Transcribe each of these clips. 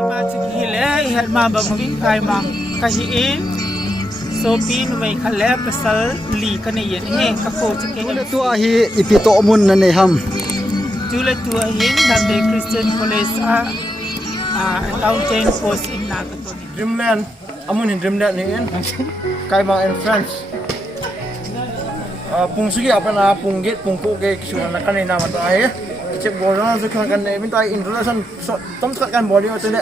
Hile helma bangwing kaimang kahiin sopi numay kale pasal li kanayen he kako chike tu ahi ipito mun na ne ham tula tua hin namde Christian College accountant post in nakatoni Dreamland amun in Dreamland ni en Kaimang and Friends pungsugi apa na punggit pungku ke kisuan na kanina mata ahi cek bola na kan kan minta introduction tom kan body tu le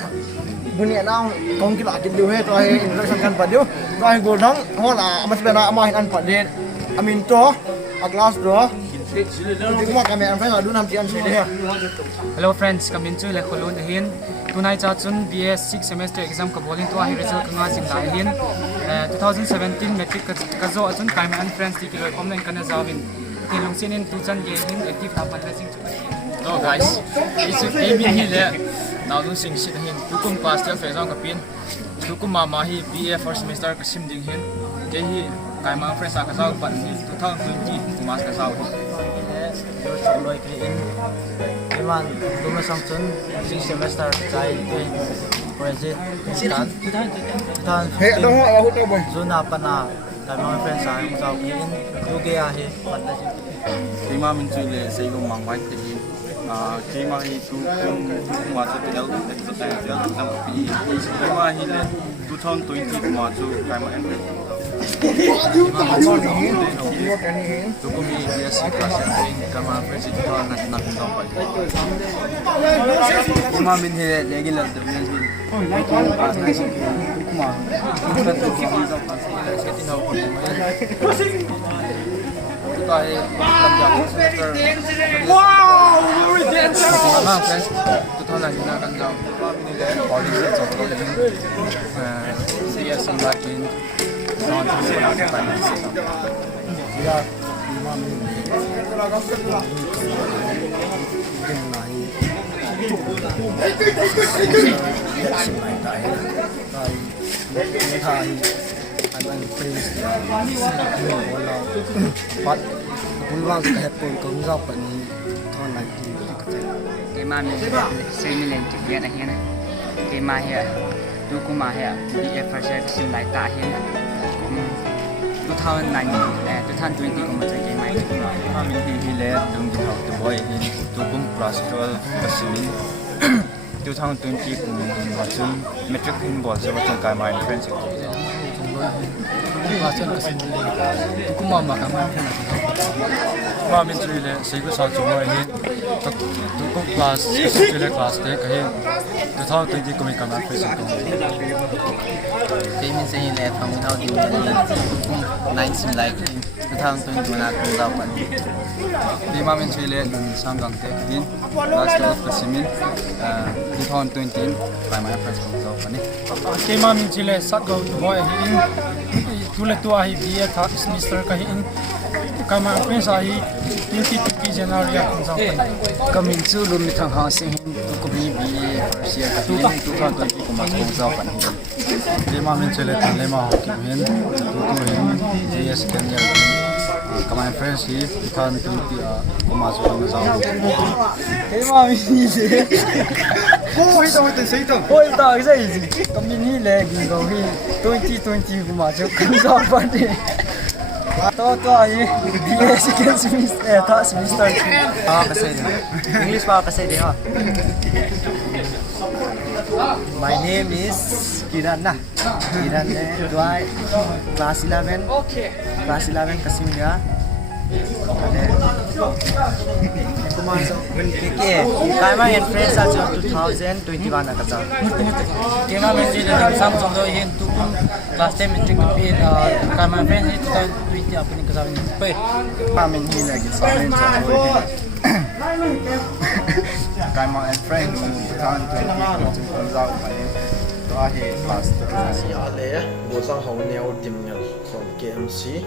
bunyi nang kong kita akin dulu he tu ahi introduction kan pada tu ahi godang hola mas bena amahin an pada amin to aglas do kuma kami an friends adu nam tian sini he Hello friends, kami chu le khulun hin tunai cha chun BS 6 semester exam ka bolin to ahi result ka nga sing lai hin 2017 metric ka zo achun Kaimang Friends tikiloi online kana zawin tilung sinin tu chan ge hin active na fundraising chu No guys, it's a game in here. Now don't sing shit hin. Tukum past year phase on kapin. Tukum mama hi BA first semester ka sim ding hin. Ke hi Kaimang Friends ka saw pan hi 2020 mas ka saw. yo solo ke in iman duma samchun 6 semester chai ke president tan he do ho ahu to boy zuna pana Kaimang Friends sa mo saw ke in luge a he patla Kaimang min chu le sei go mang wai te hi Kaimang hi tu ma chu te dau te ta ya nam pi Kaimang hi le 2020 ma chu Kaimang and Tu kum hi BS class hin Kaimang Friends ti ta na kum dong pai. Kaimang min he le gi la te min hi pas na si kuma tu tu ki hi sa pas se ti hau ko Tu ai lam ja semester. wow very dangerous Kaimang Friends tu ta na hina kan jaw. Ni le body se chok lo hin. CS in Latin. Non tu se na pa ni se. Kaimang semilen tu dia dah hian Kaimang here tu kuma here BA first year sim lai ta hian 2020 kuma tu Kaimang Kaimang min hi le dung gi hau te boy hi tu kum class 12 ka simin 2020 kum wa chun metric hin bol se wa chun Kaimang and Friends Kuma ma Kaimang Friends. Ma min chu le sei ko sa chu mo hi tu kum class le class te ka hi 2020 kum Kaimang Friends ko. Kami saya lihat kamu tahu di nine sim like 2021 aku dapat. Kaimang min chu le nun samgang te hin class 12 ka simin 2020 Kaimang and Friends ko zo ka ni Kaimang min chile sat go boy hin tula tua hi BA third semester kahiin Kaimang Friends ahi 2020 January kan jaw kami chu lum mi thang ha sing hin tu ko bi first year ka 2020 ko ma ko zo ka ni Kaimang min chu le tan le ma ho ki hin tu tu hin JS Kenya Kaimang Friends hi 2020 ko ma zo ka zo Kaimang mi le oi to sei to oi ta cái gì kami ni le gi go hi 2020 kuma chu kan sa pa ni to ai BS second semester third semester Kasi English pa kasi di ha. My name is Kiran na. Kiran Dwai class 11. Class 11 kasi niya. Pumasok kiki Kaimang and Friends sa 2021 na kasaw. Kaimang min chile sam chong do hin tu kum class 10 metric pi Kaimang Friends 2020 apni ka sa ni pe Kaimang hi le gi sa min chu Kaimang and Friends 2020 ko chu zo ka ni to a hi class Ale gozang hong neo dimngal from KMC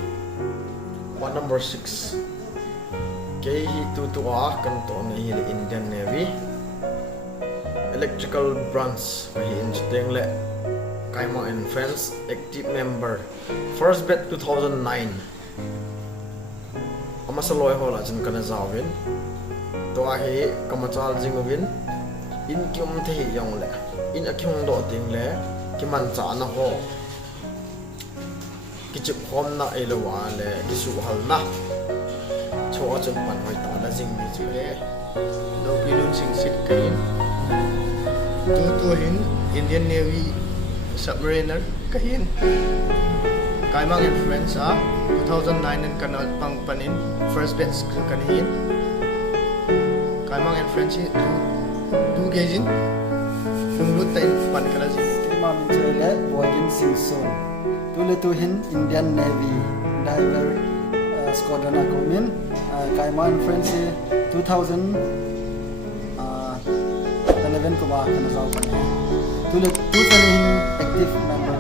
one number 6 ke hi tu kan to na hi Indian Navy electrical branch hi insteng le Kaimang and Friends active member first bet 2009 amasaloy hola jin kana zawin to hi kamachal jingowin in kium the yong le in a kyung do ting le ki man cha na ho ki chu khom na elowa le ki su hal na cho chun pan hoi ta la jing mi chu le do pilun sing sit kain tu hin Indian Navy submariner kahin Kaimang and Friends 2009 and kanal pang panin first batch kanihin Kaimang and Friends du gejin lunglut tain pan kala jing Mam chele Boydin Simpson. Tule tu hin Indian Navy diver squadron akomin Kaimang Friends 2011 kuma kana jaw pan. Tule tu hin active member.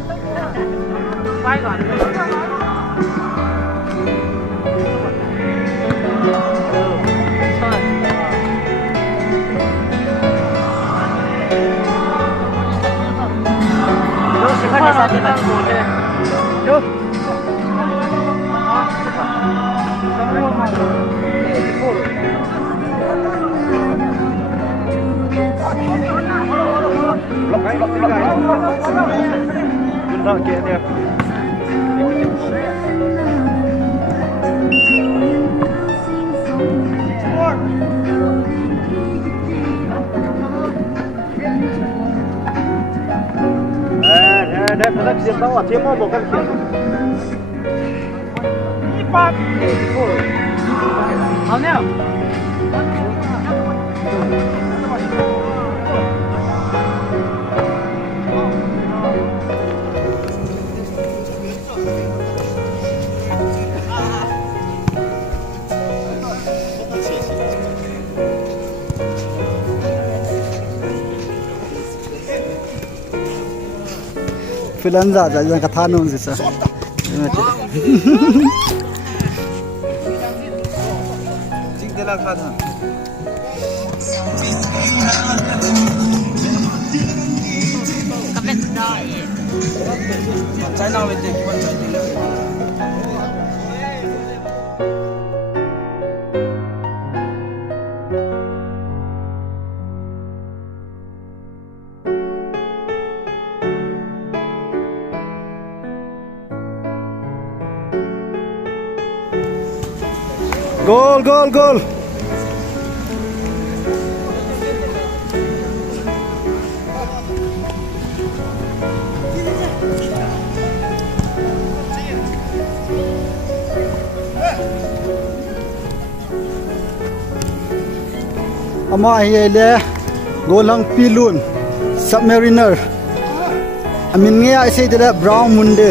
Đẹp là diện tao ở thêm một căn kiện. Hảo nhá. Filan za za ka thanon ji sa. Jing de la kha tha. Kapit dai. China with the Goal, goal, goal. Ama hele golang pilun submariner. Amin nge ai sei de brown munde.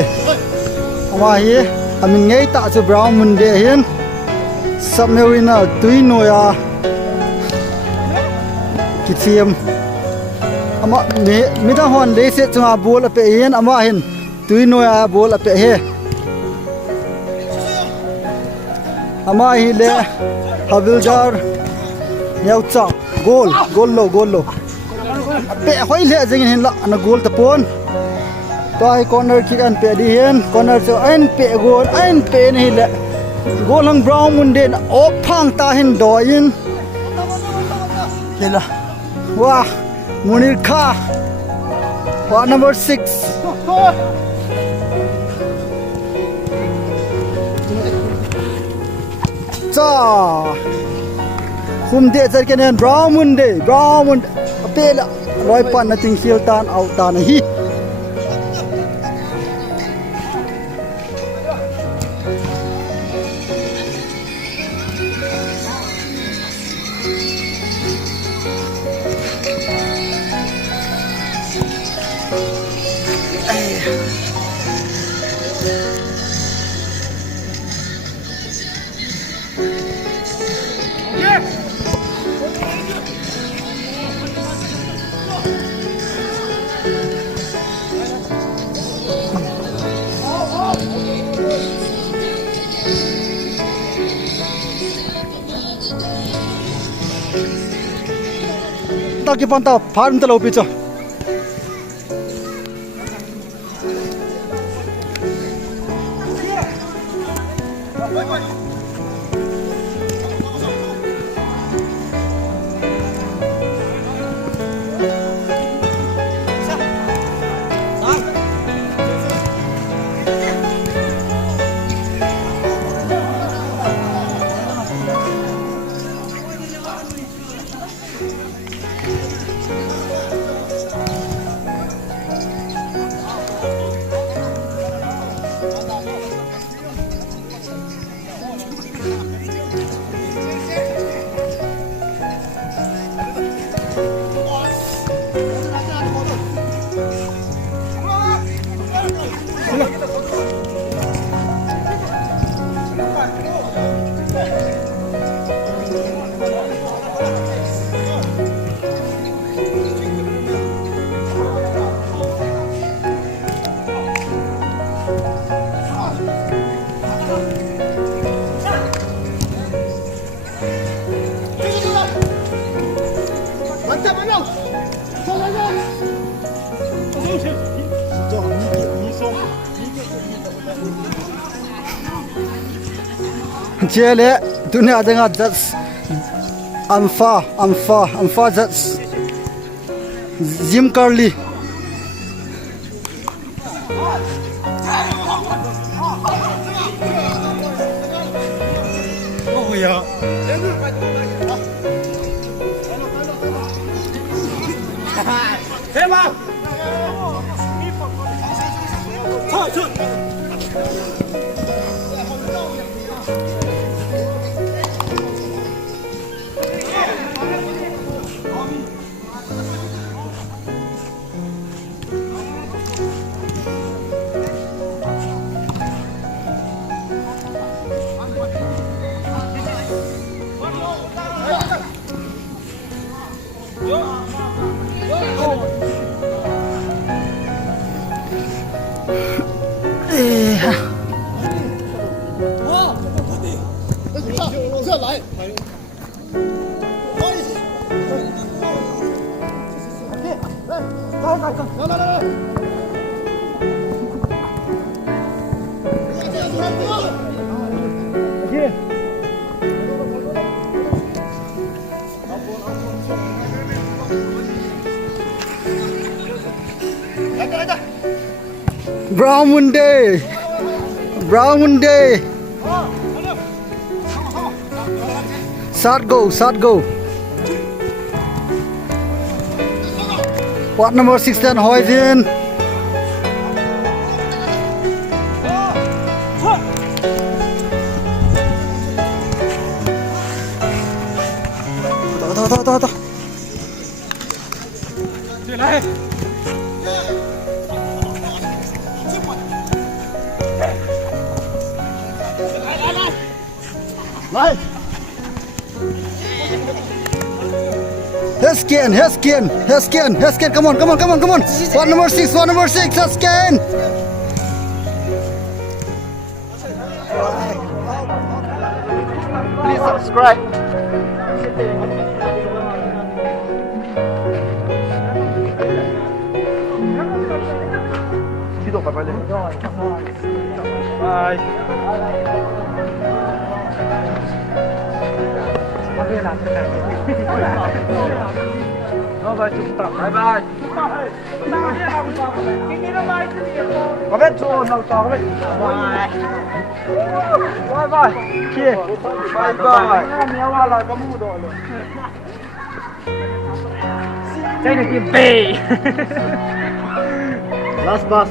Ama hi amin nge ta chu brown munde hian submariner tui noya kithiam ama me da hon le se chunga bol ape hian ama hin tui noya bol ape he ama hi le havildar Nhau chak goal lo pe hoi le jeng hin la na goal ta pon tai corner kick an pe di hian corner cho an pe goal an pe ni le goal hang brown munde op phang ta hin do in kela wa munir kha wa number 6 cha khum de jar kenen brown munde apela roi pan na ting hil tan out tan hi Taki panta farm talo picho Jele dunia dengan judge Amfa judge Jim Carly. Oh ya. Brown Monday. Start go. What number 16 Hoizin? Heskin, come on. What number 6, Heskin. Please subscribe. Bye bye. Có biết chỗ nào có biết. Bye bye. Kia. Bye bye. Nhiều là có mua đồ rồi. Đây là cái bê. Last bus.